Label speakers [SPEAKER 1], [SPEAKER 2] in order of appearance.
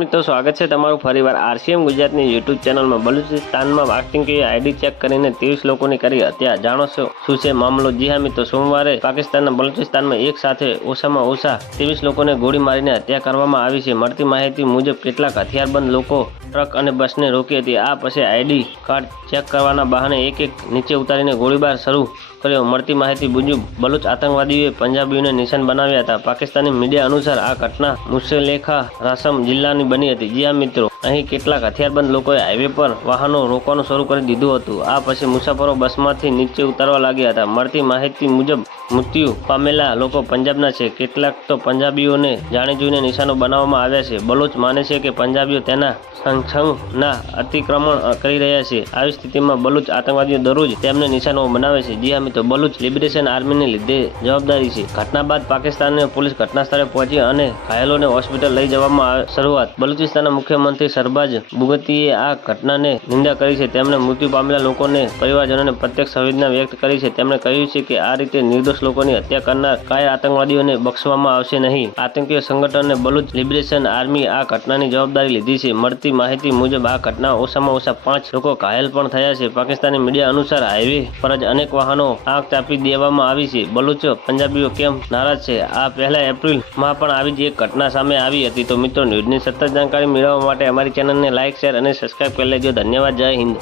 [SPEAKER 1] મિત્રો, સ્વાગત છે તમારું ફરીવાર આરસીએમ ગુજરાતની યુટ્યુબ ચેનલમાં. બલુચિસ્તાનમાં આતંકી આઈડી ચેક કરીને ત્રેવીસ લોકોની કરી હત્યા. જાણો છો શું છે મામલો? જી હા મિત્રો, સોમવારે પાકિસ્તાનના બલુચિસ્તાનમાં એક સાથે ઓછામાં ઓછા ત્રેવીસ લોકોને ગોળી મારીને હત્યા કરવામાં આવી છે. મળતી માહિતી મુજબ કેટલાક હથિયારબંધ લોકો ટ્રક અને બસને રોકી હતી. આ પછી આઈડી કાર્ડ ચેક કરવાના બહાને એક એક નીચે ઉતારીને ગોળીબાર શરૂ કર્યો. મળતી માહિતી મુજબ, બલુચ આતંકવાદીઓએ પંજાબીઓને નિશાન બનાવ્યા હતા. પાકિસ્તાની મીડિયા અનુસાર આ ઘટના મુસલેખા રાસમ જિલ્લાની બની હતી. જ્યાં મિત્રો અહીં કેટલાક હથિયારબંધ લોકોએ હાઈવે પર વાહનો રોકવાનું શરૂ કરી દીધું હતું. આ પછી મુસાફરો બસમાંથી નીચે ઉતારવા લાગ્યા હતા. મળતી માહિતી મુજબ, મૃત્યુ પામેલા લોકો પંજાબના છે. કેટલાક તો પંજાબીઓને જાણી જોઈને નિશાનો બનાવવામાં આવ્યા છે. બલોચ માને છે કે પંજાબીઓ તેના સંઘના અતિક્રમણ કરી રહ્યા છે. આવી સ્થિતિમાં બલુચ આતંકવાદીઓ દરરોજ તેમને નિશાનો બનાવે છે. જી હા મિત્રો, બલુચ લિબરેશન આર્મીને લીધે જવાબદારી છે. ઘટના બાદ પાકિસ્તાનની પોલીસ ઘટના સ્થળે પહોંચી અને ઘાયલોને હોસ્પિટલ લઈ જવામાં શરૂઆત. બલુચિસ્તાનના મુખ્યમંત્રી સરબાજ બુગતીએ આ ઘટનાને નિંદા કરી છે. તેમણે મૃત્યુ પામેલા લોકોને, પરિવારજનોને પ્રત્યક્ષ સંવેદના વ્યક્ત કરી છે. તેમણે કહ્યું છે કે આ રીતે નિર્દોષ લોકોની હત્યા કરનાર કાયર આતંકવાદીઓને બક્ષવામાં આવશે નહીં. આતંકીય સંગઠને બલુચ લિબરેશન આર્મી આ ઘટનાની જવાબદારી લીધી છે. મળતી માહિતી મુજબ, આ ઘટના ઓછામાં ઓછા પાંચ લોકો ઘાયલ પણ થયા છે. પાકિસ્તાની મીડિયા અનુસાર હાઈવે પર જ અનેક વાહનો આગ ચાપી દેવામાં આવી છે. બલુચ પંજાબીઓ કેમ નારાજ છે? આ પહેલા એપ્રિલમાં પણ આવી જ એક ઘટના સામે આવી હતી. તો મિત્રો, ન્યૂઝની સતત જાણકારી મેળવવા માટે અમારી ચેનલને લાઇક શેર અને સબસ્ક્રાઇબ કરી લેજો. ધન્યવાદ. જય હિન્દ.